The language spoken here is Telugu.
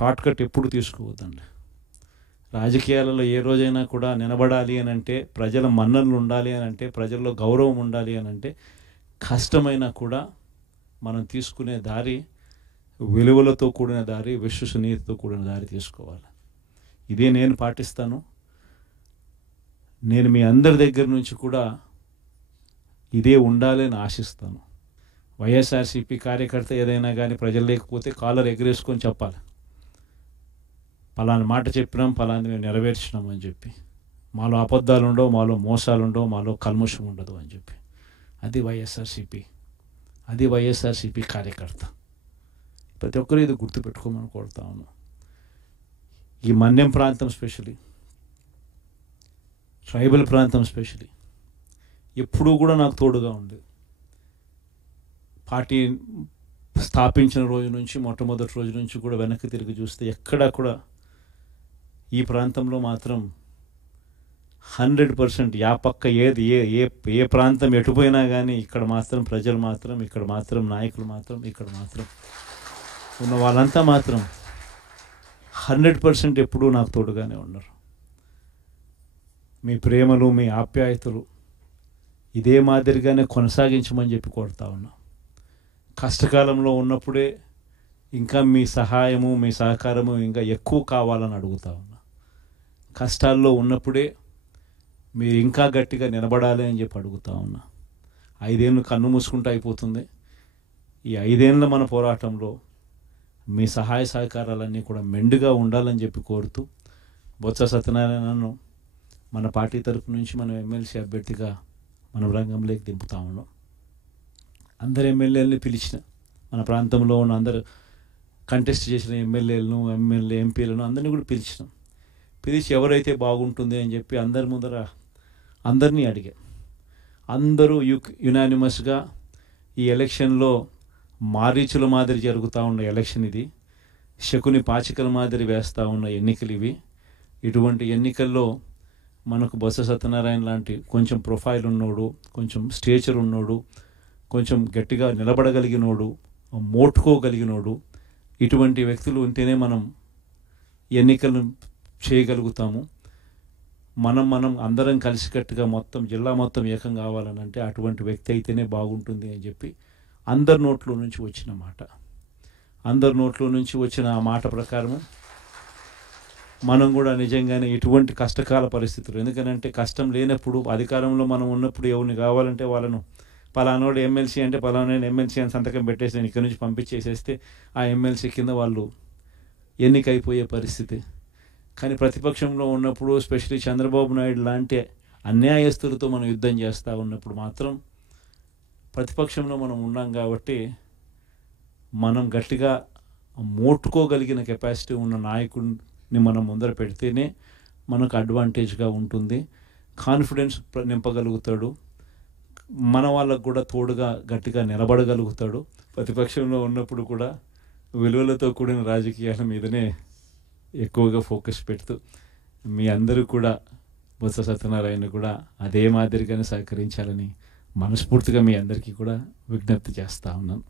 షార్ట్ కట్ ఎప్పుడు తీసుకోవద్దండి. రాజకీయాలలో ఏ రోజైనా కూడా నిలబడాలి అని అంటే, ప్రజల మన్ననలు ఉండాలి అని అంటే, ప్రజల్లో గౌరవం ఉండాలి అని అంటే, కష్టమైనా కూడా మనం తీసుకునే దారి విలువలతో కూడిన దారి, విశ్వసనీయతతో కూడిన దారి తీసుకోవాలి. ఇదే నేను పాటిస్తాను. నేను మీ అందరి దగ్గర నుంచి కూడా ఇదే ఉండాలి అని ఆశిస్తాను. వైఎస్ఆర్సీపీ కార్యకర్త ఏదైనా కానీ ప్రజలు లేకపోతే కాలర్ ఎగరేసుకొని చెప్పాలి, పలానా మాట చెప్పినాం, పలానా మేము నెరవేర్చినాం అని చెప్పి. మాలో అబద్ధాలు ఉండవు, మాలో మోసాలు ఉండవు, మాలో కల్మషం ఉండదు అని చెప్పి. అది వైఎస్ఆర్సీపీ, అది వైఎస్ఆర్సీపీ కార్యకర్త. ప్రతి ఒక్కరూ ఇది గుర్తుపెట్టుకోమని కోరుతా ఉన్నాం. ఈ మన్యం ప్రాంతం స్పెషలీ, ట్రైబల్ ప్రాంతం స్పెషలీ ఎప్పుడూ కూడా నాకు తోడుగా ఉంది. పార్టీ స్థాపించిన రోజు నుంచి, మొట్టమొదటి రోజు నుంచి కూడా వెనక్కి తిరిగి చూస్తే ఎక్కడా కూడా ఈ ప్రాంతంలో మాత్రం 100% యా పక్క ఏది ఏ ప్రాంతం ఎటుపోయినా కానీ ఇక్కడ మాత్రం ప్రజలు మాత్రం, ఇక్కడ మాత్రం నాయకులు మాత్రం, ఇక్కడ మాత్రం ఉన్న వాళ్ళంతా మాత్రం 100% ఎప్పుడూ నాకు తోడుగానే ఉన్నారు. మీ ప్రేమలు, మీ ఆప్యాయతలు ఇదే మాదిరిగానే కొనసాగించమని చెప్పి కోరుతా ఉన్నా. కష్టకాలంలో ఉన్నప్పుడే ఇంకా మీ సహాయము, మీ సహకారము ఇంకా ఎక్కువ కావాలని అడుగుతా ఉన్నా. కష్టాల్లో ఉన్నప్పుడే మీరు ఇంకా గట్టిగా నిలబడాలి అని చెప్పి అడుగుతా ఉన్నా. 5 ఏళ్ళు కన్ను మూసుకుంటూ అయిపోతుంది. ఈ 5 ఏళ్ళ మన పోరాటంలో మీ సహాయ సహకారాలన్నీ కూడా మెండుగా ఉండాలని చెప్పి కోరుతూ, బొత్స సత్యనారాయణను మన పార్టీ తరపు నుంచి మనం ఎమ్మెల్సీ అభ్యర్థిగా మనం రంగంలోకి దింపుతా ఉన్నాం. అందరు ఎమ్మెల్యేలని పిలిచిన, మన ప్రాంతంలో ఉన్న అందరు కంటెస్ట్ చేసిన ఎమ్మెల్యేలను, ఎంపీలను అందరినీ కూడా పిలిచి ఎవరైతే బాగుంటుంది అని చెప్పి అందరి ముందర అందరినీ అడిగా. అందరూ యునానిమస్గా ఈ ఎలక్షన్లో మారీచుల మాదిరి జరుగుతూ ఉన్న ఎలక్షన్ ఇది, శకుని పాచికల మాదిరి వేస్తూ ఉన్న ఎన్నికలు ఇవి. ఇటువంటి ఎన్నికల్లో మనకు బొత్స సత్యనారాయణ లాంటి కొంచెం ప్రొఫైల్ ఉన్నోడు, కొంచెం స్టేచర్ ఉన్నోడు, కొంచెం గట్టిగా నిలబడగలిగినోడు, మోటుకోగలిగినోడు, ఇటువంటి వ్యక్తులు ఉంటేనే మనం ఎన్నికలను చేయగలుగుతాము. మనం అందరం కలిసికట్టుగా మొత్తం జిల్లా మొత్తం ఏకం కావాలని అంటే అటువంటి వ్యక్తి అయితేనే బాగుంటుంది అని చెప్పి అందరి నోట్లో నుంచి వచ్చిన మాట, అందరి నోట్లో నుంచి వచ్చిన ఆ మాట ప్రకారము మనం కూడా నిజంగానే ఇటువంటి కష్టకాల పరిస్థితులు, ఎందుకనంటే కష్టం లేనప్పుడు, అధికారంలో మనం ఉన్నప్పుడు ఎవరిని కావాలంటే వాళ్ళను పలానోడు ఎమ్మెల్సీ అంటే పలానా ఎమ్మెల్సీ అని సంతకం పెట్టేసి నేను ఇక్కడి నుంచి పంపించేసేస్తే ఆ ఎమ్మెల్సీ కింద వాళ్ళు ఎన్నికైపోయే పరిస్థితి. కానీ ప్రతిపక్షంలో ఉన్నప్పుడు, స్పెషల్లీ చంద్రబాబు నాయుడు లాంటి అన్యాయస్తులతో మనం యుద్ధం చేస్తూ ఉన్నప్పుడు మాత్రం ప్రతిపక్షంలో మనం ఉన్నాం కాబట్టి మనం గట్టిగా మోట్టుకోగలిగిన కెపాసిటీ ఉన్న నాయకుడిని మనం ముందర పెడితేనే మనకు అడ్వాంటేజ్గా ఉంటుంది. కాన్ఫిడెన్స్ నింపగలుగుతాడు, మన వాళ్ళకు కూడా తోడుగా గట్టిగా నిలబడగలుగుతాడు. ప్రతిపక్షంలో ఉన్నప్పుడు కూడా విలువలతో కూడిన రాజకీయాల మీదనే ఎక్కువగా ఫోకస్ పెడుతూ మీ అందరూ కూడా బొత్స సత్యనారాయణ కూడా అదే మాదిరిగానే సహకరించాలని మనస్ఫూర్తిగా మీ అందరికీ కూడా విజ్ఞప్తి చేస్తూ ఉన్నాను.